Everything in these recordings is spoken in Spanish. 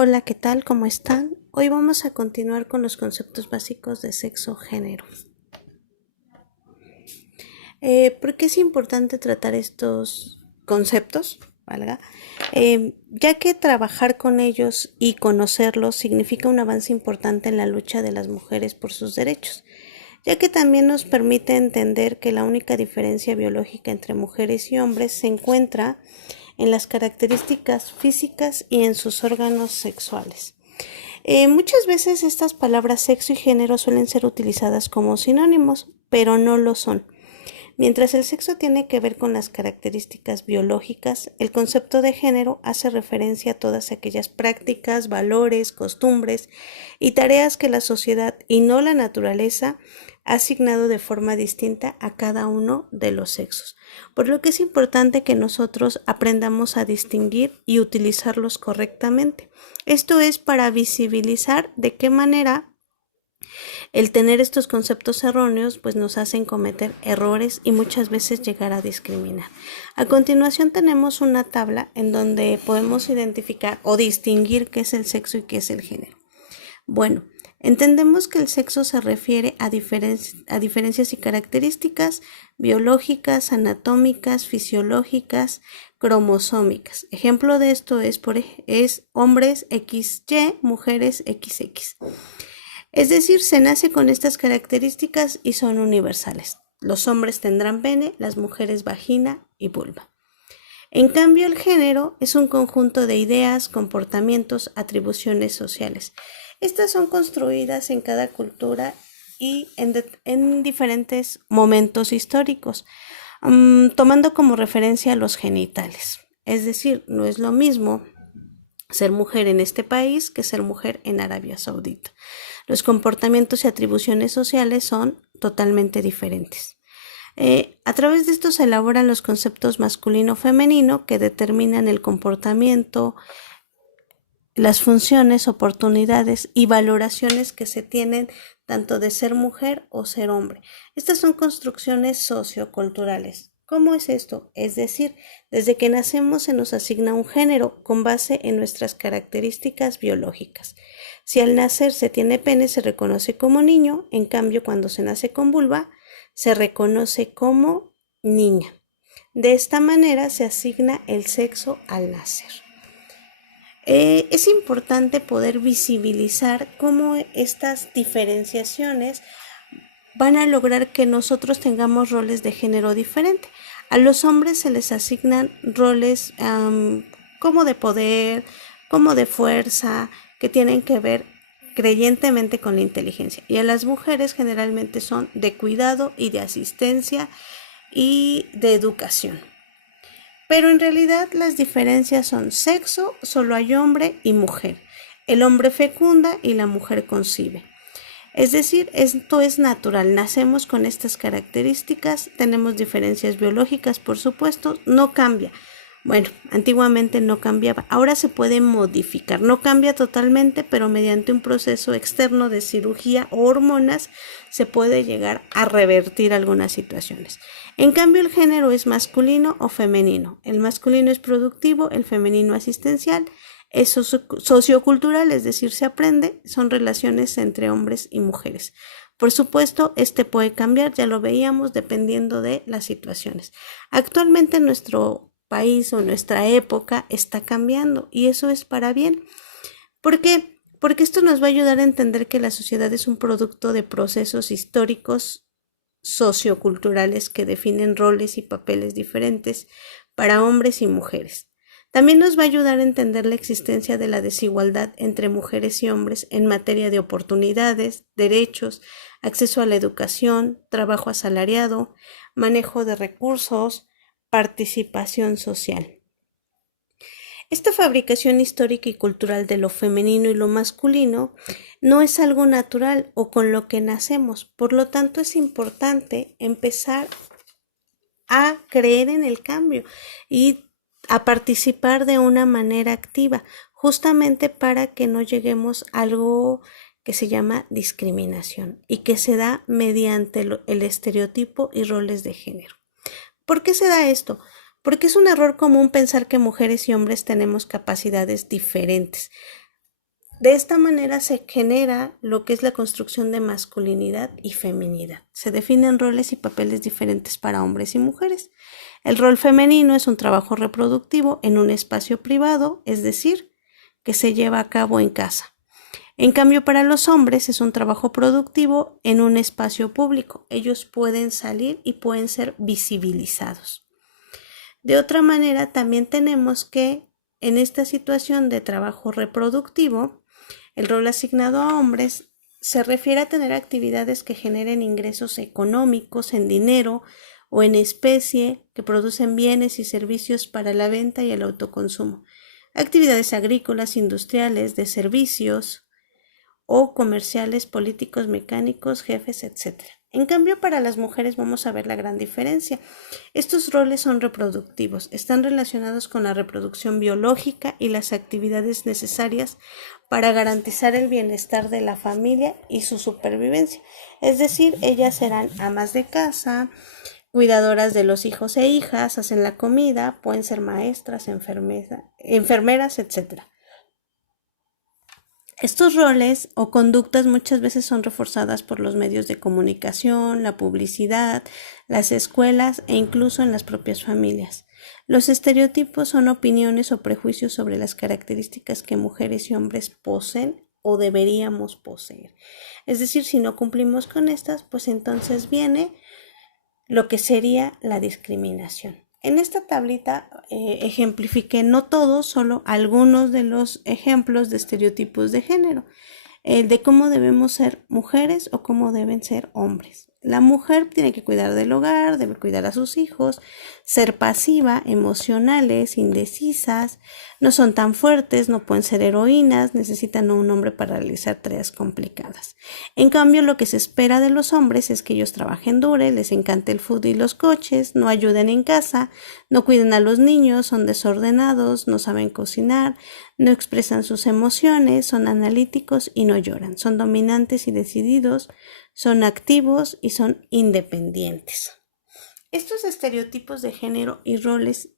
Hola, ¿qué tal? ¿Cómo están? Hoy vamos a continuar con los conceptos básicos de sexo-género. ¿Por qué es importante tratar estos conceptos? ¿Valga? Ya que trabajar con ellos y conocerlos significa un avance importante en la lucha de las mujeres por sus derechos, ya que también nos permite entender que la única diferencia biológica entre mujeres y hombres se encuentra en las características físicas y en sus órganos sexuales. Muchas veces estas palabras sexo y género suelen ser utilizadas como sinónimos, pero no lo son. Mientras el sexo tiene que ver con las características biológicas, el concepto de género hace referencia a todas aquellas prácticas, valores, costumbres y tareas que la sociedad y no la naturaleza ha asignado de forma distinta a cada uno de los sexos, por lo que es importante que nosotros aprendamos a distinguir y utilizarlos correctamente. Esto es para visibilizar de qué manera el tener estos conceptos erróneos pues nos hacen cometer errores y muchas veces llegar a discriminar. A continuación tenemos una tabla en donde podemos identificar o distinguir qué es el sexo y qué es el género. Bueno, entendemos que el sexo se refiere a diferencias y características biológicas, anatómicas, fisiológicas, cromosómicas. Ejemplo de esto es hombres XY, mujeres XX. Es decir, se nace con estas características y son universales. Los hombres tendrán pene, las mujeres vagina y vulva. En cambio, el género es un conjunto de ideas, comportamientos, atribuciones sociales. Estas son construidas en cada cultura y en diferentes momentos históricos, tomando como referencia los genitales. Es decir, no es lo mismo ser mujer en este país que ser mujer en Arabia Saudita. Los comportamientos y atribuciones sociales son totalmente diferentes. A través de esto se elaboran los conceptos masculino-femenino que determinan el comportamiento, las funciones, oportunidades y valoraciones que se tienen tanto de ser mujer o ser hombre. Estas son construcciones socioculturales. ¿Cómo es esto? Es decir, desde que nacemos se nos asigna un género con base en nuestras características biológicas. Si al nacer se tiene pene se reconoce como niño, en cambio cuando se nace con vulva se reconoce como niña. De esta manera se asigna el sexo al nacer. Es importante poder visibilizar cómo estas diferenciaciones van a lograr que nosotros tengamos roles de género diferente. A los hombres se les asignan roles como de poder, como de fuerza, que tienen que ver creyentemente con la inteligencia. Y a las mujeres generalmente son de cuidado y de asistencia y de educación. Pero en realidad las diferencias son sexo, solo hay hombre y mujer. El hombre fecunda y la mujer concibe. Es decir, esto es natural, nacemos con estas características, tenemos diferencias biológicas, por supuesto, no cambia. Bueno, antiguamente no cambiaba, ahora se puede modificar, no cambia totalmente, pero mediante un proceso externo de cirugía o hormonas se puede llegar a revertir algunas situaciones. En cambio, el género es masculino o femenino. El masculino es productivo, el femenino asistencial, es sociocultural, es decir, se aprende, son relaciones entre hombres y mujeres. Por supuesto, este puede cambiar, ya lo veíamos, dependiendo de las situaciones. Actualmente nuestro país o nuestra época está cambiando y eso es para bien. ¿Por qué? Porque esto nos va a ayudar a entender que la sociedad es un producto de procesos históricos socioculturales que definen roles y papeles diferentes para hombres y mujeres. También nos va a ayudar a entender la existencia de la desigualdad entre mujeres y hombres en materia de oportunidades, derechos, acceso a la educación, trabajo asalariado, manejo de recursos, participación social. Esta fabricación histórica y cultural de lo femenino y lo masculino no es algo natural o con lo que nacemos, por lo tanto es importante empezar a creer en el cambio y a participar de una manera activa, justamente para que no lleguemos a algo que se llama discriminación y que se da mediante el estereotipo y roles de género. ¿Por qué se da esto? Porque es un error común pensar que mujeres y hombres tenemos capacidades diferentes. De esta manera se genera lo que es la construcción de masculinidad y feminidad. Se definen roles y papeles diferentes para hombres y mujeres. El rol femenino es un trabajo reproductivo en un espacio privado, es decir, que se lleva a cabo en casa. En cambio, para los hombres es un trabajo productivo en un espacio público. Ellos pueden salir y pueden ser visibilizados. De otra manera, también tenemos que en esta situación de trabajo reproductivo, el rol asignado a hombres se refiere a tener actividades que generen ingresos económicos en dinero o en especie, que producen bienes y servicios para la venta y el autoconsumo. Actividades agrícolas, industriales, de servicios o comerciales, políticos, mecánicos, jefes, etc. En cambio, para las mujeres vamos a ver la gran diferencia. Estos roles son reproductivos, están relacionados con la reproducción biológica y las actividades necesarias para garantizar el bienestar de la familia y su supervivencia. Es decir, ellas serán amas de casa, cuidadoras de los hijos e hijas, hacen la comida, pueden ser maestras, enfermeras, etc. Estos roles o conductas muchas veces son reforzadas por los medios de comunicación, la publicidad, las escuelas e incluso en las propias familias. Los estereotipos son opiniones o prejuicios sobre las características que mujeres y hombres poseen o deberíamos poseer. Es decir, si no cumplimos con estas, pues entonces viene lo que sería la discriminación. En esta tablita ejemplifiqué no todos, solo algunos de los ejemplos de estereotipos de género, de cómo debemos ser mujeres o cómo deben ser hombres. La mujer tiene que cuidar del hogar, debe cuidar a sus hijos, ser pasiva, emocionales, indecisas, no son tan fuertes, no pueden ser heroínas, necesitan un hombre para realizar tareas complicadas. En cambio, lo que se espera de los hombres es que ellos trabajen duro, les encante el fútbol y los coches, no ayuden en casa, no cuiden a los niños, son desordenados, no saben cocinar, no expresan sus emociones, son analíticos y no lloran, son dominantes y decididos, son activos y son independientes. Estos estereotipos de género y roles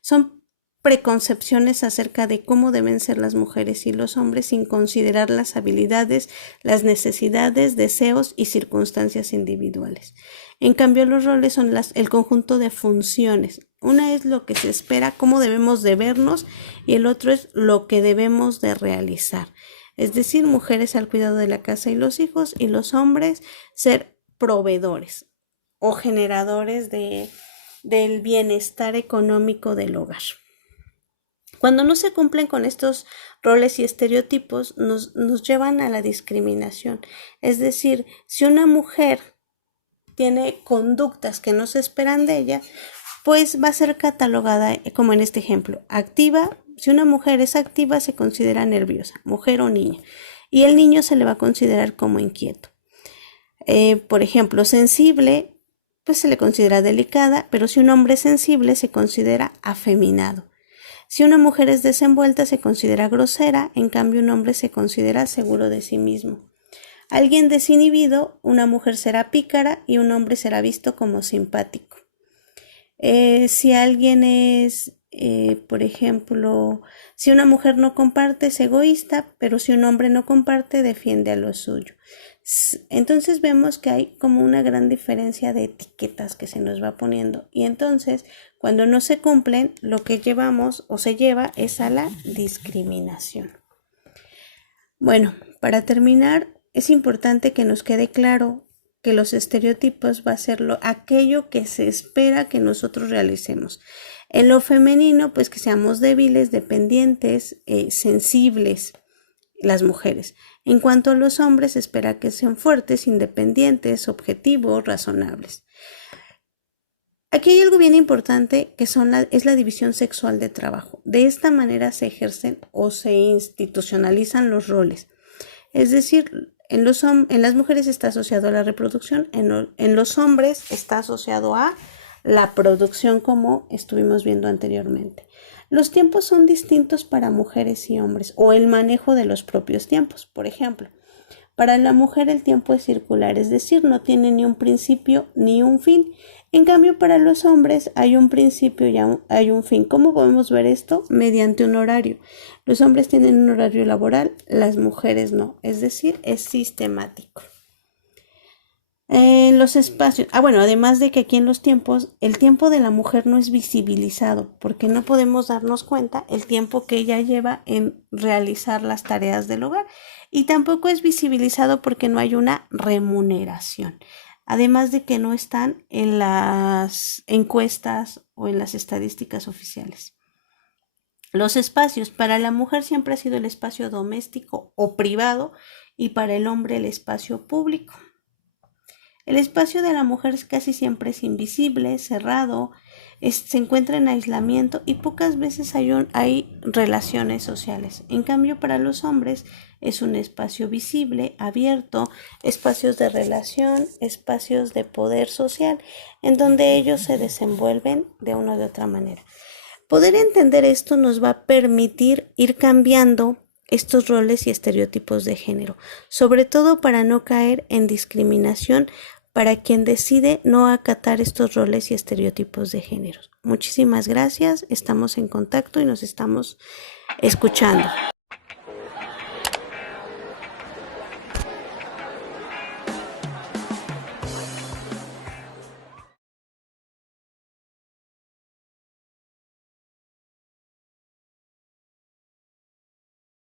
son preconcepciones acerca de cómo deben ser las mujeres y los hombres sin considerar las habilidades, las necesidades, deseos y circunstancias individuales. En cambio, los roles son el conjunto de funciones. Una es lo que se espera, cómo debemos de vernos, y el otro es lo que debemos de realizar. Es decir, mujeres al cuidado de la casa y los hijos, y los hombres ser proveedores o generadores del bienestar económico del hogar. Cuando no se cumplen con estos roles y estereotipos, nos llevan a la discriminación. Es decir, si una mujer tiene conductas que no se esperan de ella, pues va a ser catalogada, como en este ejemplo, activa. Si una mujer es activa, se considera nerviosa, mujer o niña, y el niño se le va a considerar como inquieto. Por ejemplo, sensible, pues se le considera delicada, pero si un hombre es sensible, se considera afeminado. Si una mujer es desenvuelta, se considera grosera, en cambio un hombre se considera seguro de sí mismo. Alguien desinhibido, una mujer será pícara y un hombre será visto como simpático. Si alguien es, por ejemplo, si una mujer no comparte, es egoísta, pero si un hombre no comparte, defiende a lo suyo. Entonces vemos que hay como una gran diferencia de etiquetas que se nos va poniendo, y entonces cuando no se cumplen, lo que llevamos o se lleva es a la discriminación. Bueno, para terminar, es importante que nos quede claro que los estereotipos va a ser aquello que se espera que nosotros realicemos. En lo femenino, pues que seamos débiles, dependientes, sensibles, las mujeres. En cuanto a los hombres, se espera que sean fuertes, independientes, objetivos, razonables. Aquí hay algo bien importante que es la división sexual de trabajo. De esta manera se ejercen o se institucionalizan los roles. Es decir, en las mujeres está asociado a la reproducción, en los hombres está asociado a la producción, como estuvimos viendo anteriormente. Los tiempos son distintos para mujeres y hombres, o el manejo de los propios tiempos. Por ejemplo, para la mujer el tiempo es circular, es decir, no tiene ni un principio ni un fin. En cambio, para los hombres hay un principio y hay un fin. ¿Cómo podemos ver esto? Mediante un horario. Los hombres tienen un horario laboral, las mujeres no. Es decir, es sistemático. Los espacios. Bueno, además de que aquí en los tiempos, el tiempo de la mujer no es visibilizado, porque no podemos darnos cuenta el tiempo que ella lleva en realizar las tareas del hogar. Y tampoco es visibilizado porque no hay una remuneración. Además de que no están en las encuestas o en las estadísticas oficiales. Los espacios. Para la mujer siempre ha sido el espacio doméstico o privado y para el hombre el espacio público. El espacio de la mujer casi siempre es invisible, cerrado, se encuentra en aislamiento y pocas veces hay relaciones sociales. En cambio, para los hombres es un espacio visible, abierto, espacios de relación, espacios de poder social, en donde ellos se desenvuelven de una u otra manera. Poder entender esto nos va a permitir ir cambiando estos roles y estereotipos de género, sobre todo para no caer en discriminación para quien decide no acatar estos roles y estereotipos de género. Muchísimas gracias, estamos en contacto y nos estamos escuchando.